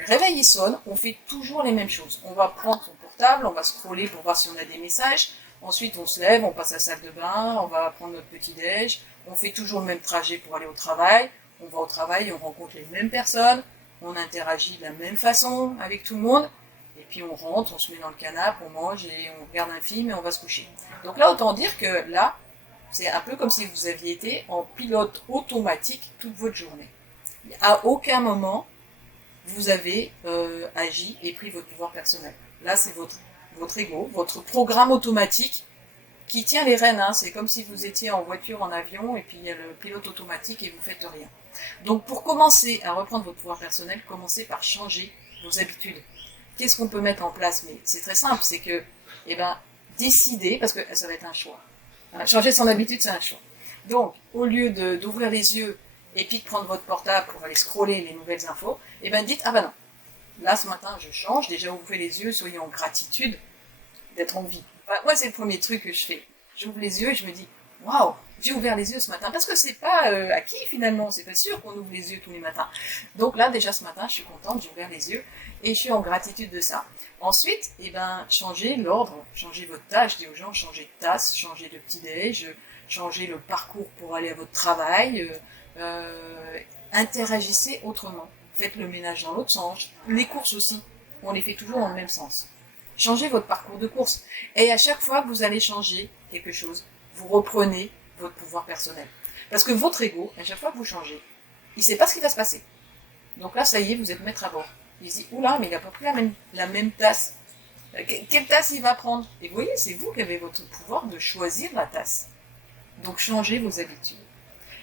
Le réveil il sonne, on fait toujours les mêmes choses. On va prendre son portable, on va scroller pour voir si on a des messages. Ensuite, on se lève, on passe à la salle de bain, on va prendre notre petit-déj. On fait toujours le même trajet pour aller au travail. On va au travail, on rencontre les mêmes personnes. On interagit de la même façon avec tout le monde. Et puis on rentre, on se met dans le canapé, on mange et on regarde un film et on va se coucher. Donc là, autant dire que là, c'est un peu comme si vous aviez été en pilote automatique toute votre journée. À aucun moment, vous avez agi et pris votre pouvoir personnel. Là, c'est votre ego, votre programme automatique qui tient les rênes. Hein. C'est comme si vous étiez en voiture, en avion, et puis il y a le pilote automatique et vous faites rien. Donc pour commencer à reprendre votre pouvoir personnel, commencez par changer vos habitudes. Qu'est-ce qu'on peut mettre en place? Mais c'est très simple, c'est que, décider, parce que ça va être un choix. Changer son habitude, c'est un choix. Donc, au lieu d'ouvrir les yeux et puis de prendre votre portable pour aller scroller les nouvelles infos, dites, ah ben non, là ce matin je change, déjà ouvrez les yeux, soyez en gratitude d'être en vie. Moi c'est le premier truc que je fais. J'ouvre les yeux et je me dis, waouh, j'ai ouvert les yeux ce matin, parce que c'est pas acquis finalement, c'est pas sûr qu'on ouvre les yeux tous les matins. Donc là déjà ce matin je suis contente, j'ai ouvert les yeux et je suis en gratitude de ça. Ensuite, changez l'ordre, changez votre tâche, je dis aux gens, changez de tasse, changez de petit-déj, changez le parcours pour aller à votre travail, interagissez autrement. Faites le ménage dans l'autre sens. Les courses aussi, on les fait toujours dans le même sens. Changez votre parcours de course. Et à chaque fois que vous allez changer quelque chose, vous reprenez votre pouvoir personnel. Parce que votre ego, à chaque fois que vous changez, il ne sait pas ce qui va se passer. Donc là, ça y est, vous êtes maître à bord. Il se dit, oula, mais il n'a pas pris la même tasse. Quelle tasse il va prendre? Et vous voyez, c'est vous qui avez votre pouvoir de choisir la tasse. Donc changez vos habitudes.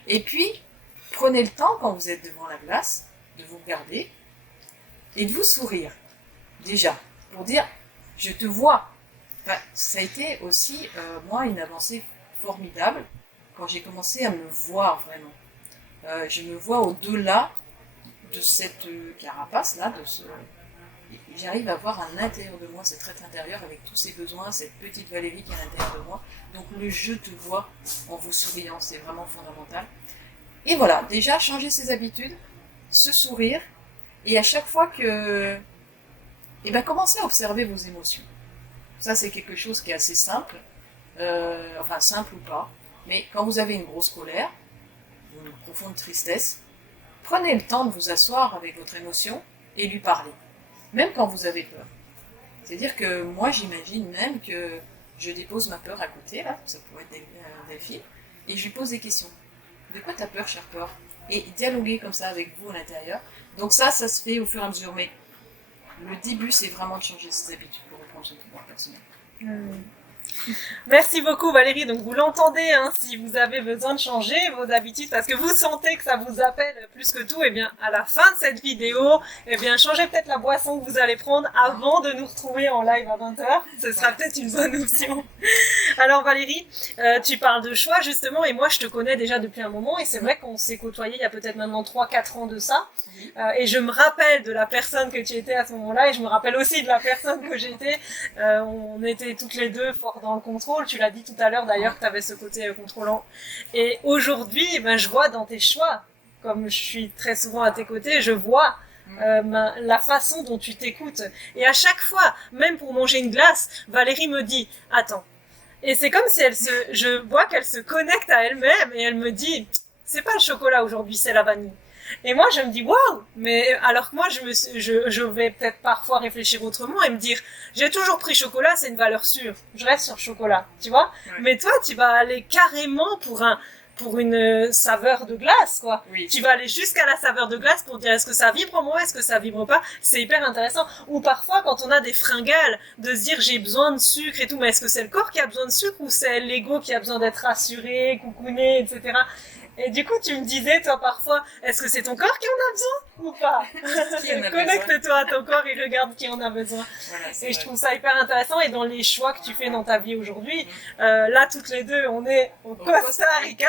Et puis, prenez le temps, quand vous êtes devant la glace, de vous regarder et de vous sourire. Déjà, pour dire, je te vois. Enfin, ça a été aussi, moi, une avancée formidable quand j'ai commencé à me voir vraiment. Je me vois au-delà de cette carapace-là, j'arrive à voir un intérieur de moi, cet être intérieur avec tous ses besoins, cette petite Valérie qui est à l'intérieur de moi. Donc le je te vois en vous souriant, c'est vraiment fondamental. Et voilà, déjà, changer ses habitudes, se sourire, et à chaque fois que... commencez à observer vos émotions. Ça, c'est quelque chose qui est assez simple, enfin simple ou pas, mais quand vous avez une grosse colère, une profonde tristesse, prenez le temps de vous asseoir avec votre émotion et lui parler, même quand vous avez peur. C'est-à-dire que moi, j'imagine même que je dépose ma peur à côté, là, ça pourrait être Delphine, et je lui pose des questions. De quoi t'as peur, chère peur? Et dialoguer comme ça avec vous à l'intérieur. Donc ça se fait au fur et à mesure. Mais le début, c'est vraiment de changer ses habitudes pour reprendre son pouvoir personnel. Merci beaucoup Valérie, donc vous l'entendez, hein, si vous avez besoin de changer vos habitudes parce que vous sentez que ça vous appelle plus que tout, à la fin de cette vidéo, changez peut-être la boisson que vous allez prendre avant de nous retrouver en live à 20h, ce sera peut-être une bonne option. Alors Valérie, tu parles de choix justement, et moi je te connais déjà depuis un moment, et c'est vrai qu'on s'est côtoyés il y a peut-être maintenant 3-4 ans de ça, et je me rappelle de la personne que tu étais à ce moment-là, et je me rappelle aussi de la personne que j'étais, on était toutes les deux fort dans le contrôle, tu l'as dit tout à l'heure d'ailleurs que tu avais ce côté contrôlant. Et aujourd'hui, je vois dans tes choix, comme je suis très souvent à tes côtés, je vois la façon dont tu t'écoutes. Et à chaque fois, même pour manger une glace, Valérie me dit « Attends ». Et c'est comme si je vois qu'elle se connecte à elle-même et elle me dit « C'est pas le chocolat aujourd'hui, c'est la vanille ». Et moi, je me dis, waouh! Mais alors que moi, je vais peut-être parfois réfléchir autrement et me dire, j'ai toujours pris chocolat, c'est une valeur sûre. Je reste sur chocolat, tu vois? Ouais. Mais toi, tu vas aller carrément pour une saveur de glace, quoi. Oui. Tu vas aller jusqu'à la saveur de glace pour dire, est-ce que ça vibre en moi, est-ce que ça vibre pas? C'est hyper intéressant. Ou parfois, quand on a des fringales, de se dire, j'ai besoin de sucre et tout, mais est-ce que c'est le corps qui a besoin de sucre ou c'est l'ego qui a besoin d'être rassuré, coucouné, etc.? Et du coup, tu me disais, toi, parfois, est-ce que c'est ton corps qui en a besoin ou pas? Qui en a Connecte-toi à ton corps et regarde qui en a besoin. Voilà, c'est Et je vrai. trouve ça hyper intéressant. Et dans les choix que tu fais dans ta vie aujourd'hui, là, toutes les deux, on est au Costa Rica.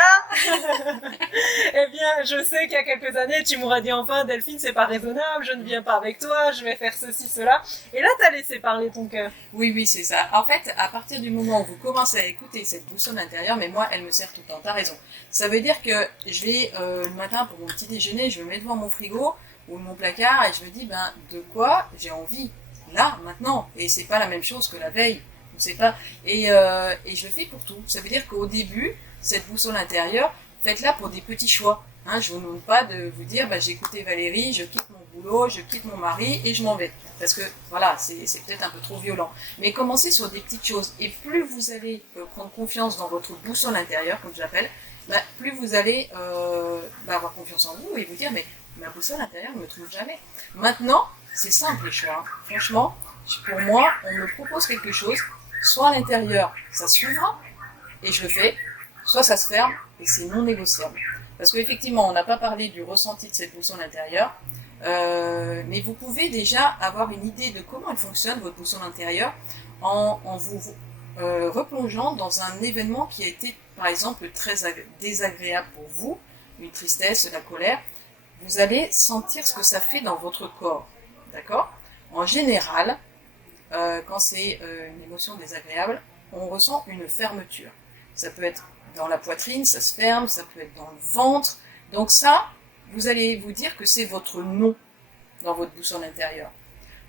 Eh bien, je sais qu'il y a quelques années, tu m'aurais dit enfin, Delphine, c'est pas raisonnable, je ne viens pas avec toi, je vais faire ceci, cela. Et là, t'as laissé parler ton cœur. Oui, oui, c'est ça. En fait, à partir du moment où vous commencez à écouter cette boussole intérieure, mais moi, elle me sert tout le temps, t'as raison. Ça veut dire que je vais, le matin, pour mon petit déjeuner, je me mets devant mon frigo ou mon placard et je me dis, ben, de quoi j'ai envie là, maintenant. Et c'est pas la même chose que la veille. On sait pas. Et je le fais pour tout. Ça veut dire qu'au début, cette boussole intérieure, faites-la pour des petits choix. Hein, je vous demande pas de vous dire, bah, j'ai écouté Valérie, je quitte mon boulot, je quitte mon mari et je m'en vais. Parce que, voilà, c'est peut-être un peu trop violent. Mais commencez sur des petites choses. Et plus vous allez prendre confiance dans votre boussole intérieure, comme je l'appelle, bah, plus vous allez avoir confiance en vous et vous dire, mais ma boussole intérieure ne me trouve jamais. Maintenant, c'est simple les choix. Hein. Franchement, pour moi, on me propose quelque chose, soit à l'intérieur, ça s'ouvre, et je le fais, soit ça se ferme, et c'est non négociable. Parce qu'effectivement, on n'a pas parlé du ressenti de cette boussole intérieure, mais vous pouvez déjà avoir une idée de comment elle fonctionne, votre boussole intérieure, en vous replongeant dans un événement qui a été, par exemple, très désagréable pour vous, une tristesse, la colère. Vous allez sentir ce que ça fait dans votre corps. D'accord ? En général, quand c'est une émotion désagréable, on ressent une fermeture. Ça peut être dans la poitrine, ça se ferme, ça peut être dans le ventre. Donc ça, vous allez vous dire que c'est votre non dans votre boussole intérieure.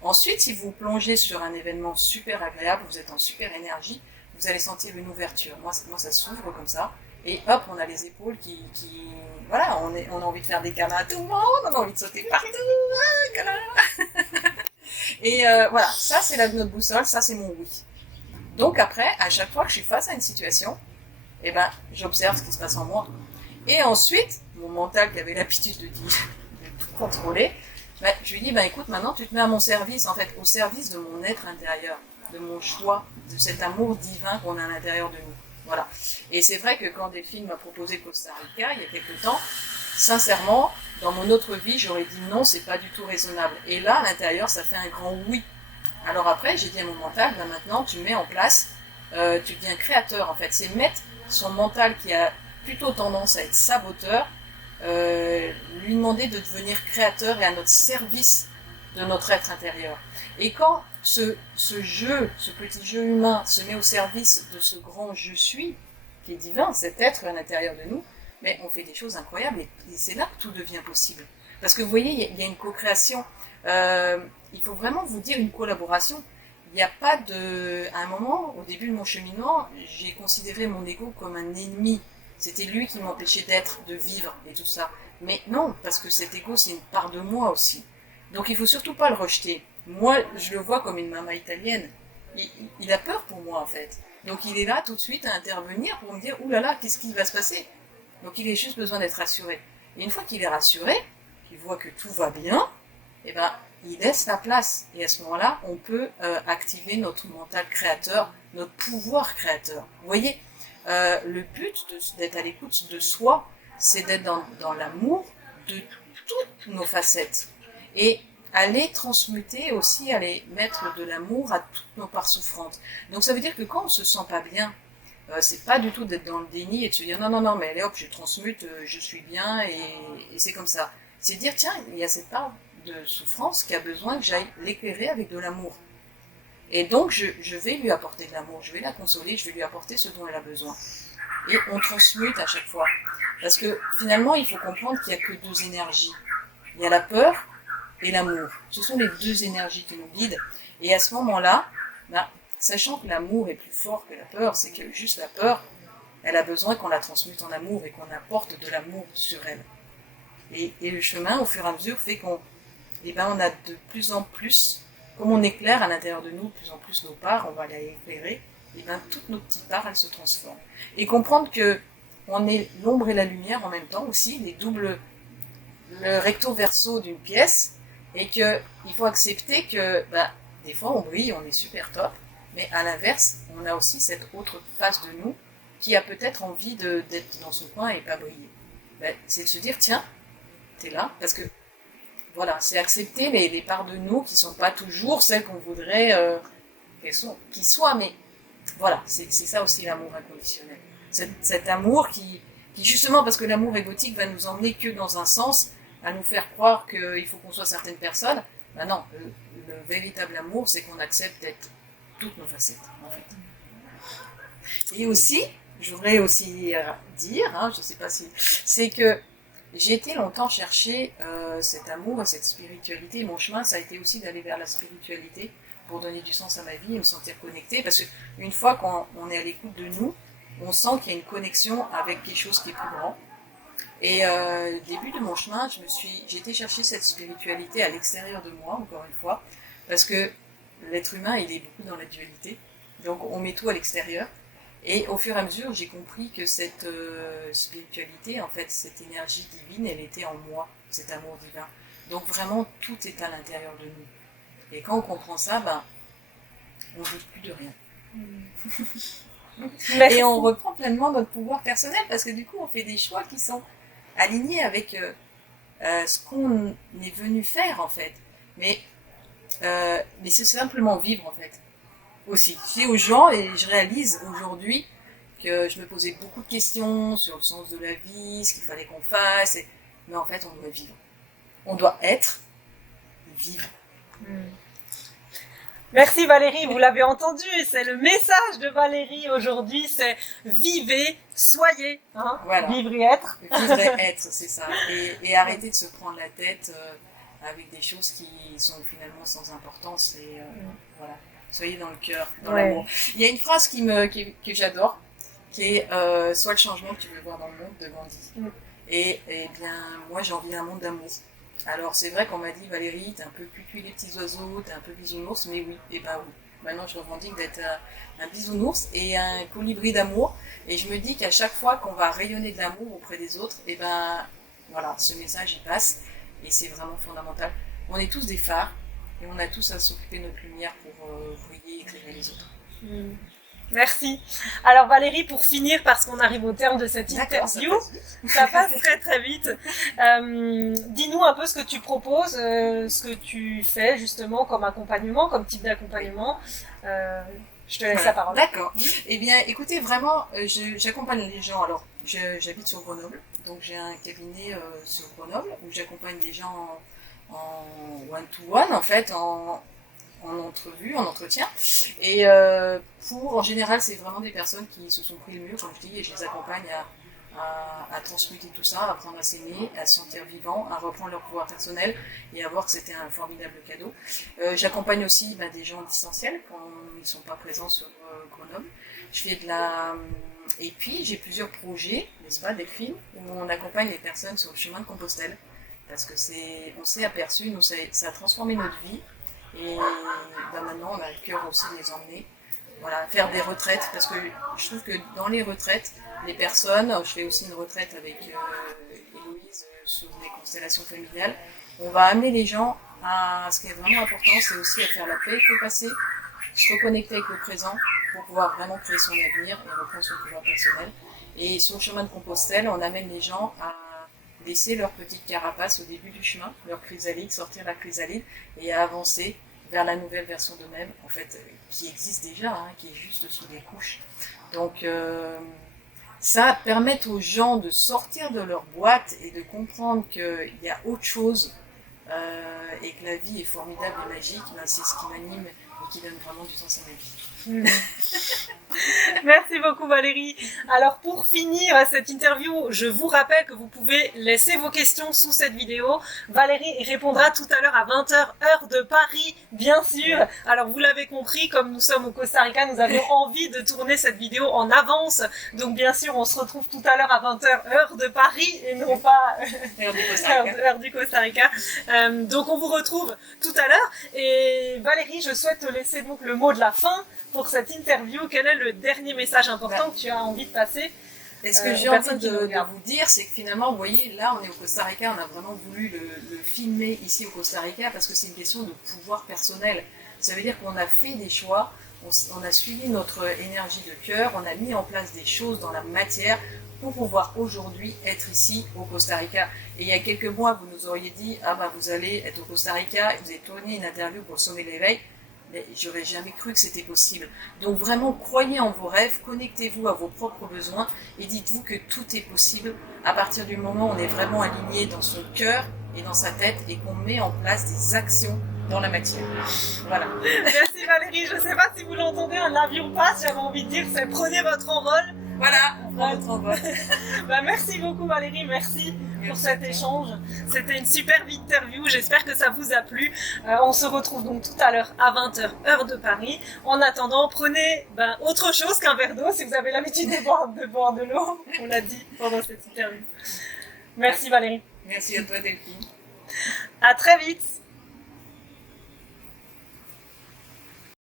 Ensuite, si vous plongez sur un événement super agréable, vous êtes en super énergie, vous allez sentir une ouverture. Moi ça s'ouvre comme ça. Et hop, on a les épaules qui voilà, on a envie de faire des câlins à tout le monde, on a envie de sauter partout. Et voilà, ça c'est notre boussole, ça c'est mon oui. Donc après, à chaque fois que je suis face à une situation, eh ben, j'observe ce qui se passe en moi. Et ensuite, mon mental qui avait l'habitude de tout contrôler, ben, je lui dis, ben écoute, maintenant tu te mets à mon service, en fait, au service de mon être intérieur, de mon choix, de cet amour divin qu'on a à l'intérieur de nous. Voilà. Et c'est vrai que quand Delphine m'a proposé Costa Rica, il y a quelques temps, sincèrement, dans mon autre vie, j'aurais dit non, c'est pas du tout raisonnable. Et là, à l'intérieur, ça fait un grand oui. Alors après, j'ai dit à mon mental, ben maintenant, tu mets en place, tu deviens créateur, en fait. C'est mettre son mental qui a plutôt tendance à être saboteur, lui demander de devenir créateur et à notre service de notre être intérieur. Et quand ce jeu, ce petit jeu humain se met au service de ce grand je suis, qui est divin, cet être à l'intérieur de nous, mais on fait des choses incroyables et c'est là que tout devient possible. Parce que vous voyez, il y a une co-création. Il faut vraiment vous dire une collaboration. Il n'y a pas de... À un moment, au début de mon cheminement, j'ai considéré mon ego comme un ennemi. C'était lui qui m'empêchait d'être, de vivre et tout ça. Mais non, parce que cet ego, c'est une part de moi aussi. Donc il ne faut surtout pas le rejeter. Moi, je le vois comme une maman italienne. Il a peur pour moi, en fait. Donc il est là tout de suite à intervenir pour me dire « Ouh là là, qu'est-ce qui va se passer ?» Donc il a juste besoin d'être rassuré. Et une fois qu'il est rassuré, qu'il voit que tout va bien, eh ben, il laisse la place. Et à ce moment-là, on peut activer notre mental créateur, notre pouvoir créateur. Vous voyez, le but d'être à l'écoute de soi, c'est d'être dans l'amour de toutes nos facettes. Et aller transmuter aussi, aller mettre de l'amour à toutes nos parts souffrantes. Donc ça veut dire que quand on se sent pas bien, c'est pas du tout d'être dans le déni et de se dire non, mais allez hop, je transmute, je suis bien et c'est comme ça. C'est dire tiens, il y a cette part de souffrance qui a besoin que j'aille l'éclairer avec de l'amour. Et donc je vais lui apporter de l'amour, je vais la consoler, je vais lui apporter ce dont elle a besoin. Et on transmute à chaque fois. Parce que finalement, il faut comprendre qu'il n'y a que deux énergies. Il y a la peur et l'amour. Ce sont les deux énergies qui nous guident. Et à ce moment-là, sachant que l'amour est plus fort que la peur, c'est que juste la peur, elle a besoin qu'on la transmute en amour et qu'on apporte de l'amour sur elle. Et le chemin, au fur et à mesure, fait qu'on on a de plus en plus, comme on éclaire à l'intérieur de nous, de plus en plus nos parts, on va les éclairer, et toutes nos petites parts, elles se transforment. Et comprendre que on est l'ombre et la lumière en même temps aussi, le recto verso d'une pièce, et qu'il faut accepter que des fois on brille, on est super top, mais à l'inverse, on a aussi cette autre face de nous qui a peut-être envie d'être dans son coin et pas briller. c'est de se dire, tiens, t'es là, parce que voilà, c'est accepter les parts de nous qui sont pas toujours celles qu'on voudrait qu'ils soient, mais voilà, c'est ça aussi l'amour inconditionnel. Cet amour qui justement, parce que l'amour égotique va nous emmener que dans un sens, à nous faire croire qu'il faut qu'on soit certaines personnes. Ben non, le véritable amour, c'est qu'on accepte d'être toutes nos facettes, en fait. Et aussi, je voudrais aussi dire, hein, je sais pas si, c'est que j'ai été longtemps chercher cet amour et cette spiritualité. Mon chemin, ça a été aussi d'aller vers la spiritualité pour donner du sens à ma vie et me sentir connectée. Parce qu'une fois qu'on est à l'écoute de nous, on sent qu'il y a une connexion avec quelque chose qui est plus grand. Et au début de mon chemin, j'ai été chercher cette spiritualité à l'extérieur de moi, encore une fois, parce que l'être humain, il est beaucoup dans la dualité. Donc on met tout à l'extérieur. Et au fur et à mesure, j'ai compris que cette spiritualité, en fait, cette énergie divine, elle était en moi, cet amour divin. Donc vraiment, tout est à l'intérieur de nous. Et quand on comprend ça, on ne doute plus de rien. Et on reprend pleinement notre pouvoir personnel, parce que du coup, on fait des choix qui sont alignés avec ce qu'on est venu faire, en fait. Mais c'est simplement vivre, en fait. Aussi. Je dis aux gens, et je réalise aujourd'hui que je me posais beaucoup de questions sur le sens de la vie, ce qu'il fallait qu'on fasse, mais en fait, on doit vivre. On doit être, vivre. Merci Valérie, vous l'avez entendu, c'est le message de Valérie aujourd'hui, c'est vivez, soyez, hein, voilà. Vivre et être. Vivre et être, c'est ça. Et arrêter de se prendre la tête avec des choses qui sont finalement sans importance. Et voilà. Soyez dans le cœur, dans l'amour. Il y a une phrase que j'adore, qui est sois le changement que tu veux voir dans le monde de Gandhi. Et bien, moi j'ai envie d'un monde d'amour. Alors c'est vrai qu'on m'a dit Valérie, t'es un peu cucu les petits oiseaux, t'es un peu bisounours, mais oui, et oui. Maintenant je revendique d'être un bisounours et un colibri d'amour. Et je me dis qu'à chaque fois qu'on va rayonner de l'amour auprès des autres, et voilà, ce message il passe. Et c'est vraiment fondamental. On est tous des phares. Et on a tous à s'occuper de notre lumière pour briller et éclairer les autres. Merci. Alors Valérie, pour finir, parce qu'on arrive au terme de cette interview, ça passe très très vite. Dis-nous un peu ce que tu proposes, ce que tu fais justement comme accompagnement, comme type d'accompagnement. Je te laisse la parole. D'accord. Eh bien, écoutez, vraiment, j'accompagne les gens. Alors, j'habite sur Grenoble, donc j'ai un cabinet sur Grenoble où j'accompagne des gens en one-to-one, en fait, en entrevue, en entretien. Et en général, c'est vraiment des personnes qui se sont pris le mur, comme je dis, et je les accompagne à transmuter tout ça, à apprendre à s'aimer, à se sentir vivant, à reprendre leur pouvoir personnel et à voir que c'était un formidable cadeau. J'accompagne aussi des gens en distanciel quand ils ne sont pas présents sur Grenoble. Je fais et puis, j'ai plusieurs projets, n'est-ce pas, Delphine, où on accompagne les personnes sur le chemin de Compostelle. Parce que on s'est aperçu, ça a transformé notre vie. Et maintenant, on a le cœur aussi de les emmener. Voilà, faire des retraites. Parce que je trouve que dans les retraites, les personnes, je fais aussi une retraite avec Héloïse sur des constellations familiales, on va amener les gens à ce qui est vraiment important, c'est aussi à faire la paix avec le passé, se reconnecter avec le présent pour pouvoir vraiment créer son avenir et reprendre son pouvoir personnel. Et sur le chemin de Compostelle, on amène les gens à laisser leur petite carapace au début du chemin, leur chrysalide, sortir la chrysalide et à avancer vers la nouvelle version d'eux-mêmes, en fait, qui existe déjà, hein, qui est juste sous des couches. Donc, ça permet aux gens de sortir de leur boîte et de comprendre qu'il y a autre chose et que la vie est formidable et magique. C'est ce qui m'anime et qui donne vraiment du sens à ma vie. Merci beaucoup Valérie. Alors pour finir cette interview, je vous rappelle que vous pouvez laisser vos questions sous cette vidéo. Valérie répondra tout à l'heure à 20h heure de Paris, bien sûr. Alors vous l'avez compris, comme nous sommes au Costa Rica, nous avions envie de tourner cette vidéo en avance. Donc bien sûr, on se retrouve tout à l'heure à 20h heure de Paris et non pas heure du Costa Rica. Donc on vous retrouve tout à l'heure. Et Valérie, je souhaite te laisser donc le mot de la fin pour cette interview. Quel est le dernier message important que tu as envie de passer? Et ce que j'ai envie de vous dire, c'est que finalement, vous voyez, là, on est au Costa Rica, on a vraiment voulu le filmer ici au Costa Rica parce que c'est une question de pouvoir personnel. Ça veut dire qu'on a fait des choix, on a suivi notre énergie de cœur, on a mis en place des choses dans la matière pour pouvoir aujourd'hui être ici au Costa Rica. Et il y a quelques mois, vous nous auriez dit, ah bah vous allez être au Costa Rica, et vous avez tourné une interview pour le Sommet de l'éveil. Mais j'aurais jamais cru que c'était possible. Donc vraiment, croyez en vos rêves, connectez-vous à vos propres besoins et dites-vous que tout est possible à partir du moment où on est vraiment aligné dans son cœur et dans sa tête et qu'on met en place des actions dans la matière. Voilà. Merci Valérie, je ne sais pas si vous l'entendez, un avion passe, j'avais envie de dire, c'est prenez votre envol. Voilà, on prend votre envol. Merci beaucoup Valérie, merci pour cet échange. C'était une superbe interview, j'espère que ça vous a plu. On se retrouve donc tout à l'heure à 20h, heure de Paris. En attendant, prenez autre chose qu'un verre d'eau si vous avez l'habitude de boire de l'eau. On l'a dit pendant cette interview. Merci Valérie. Merci à toi Delphine. À très vite.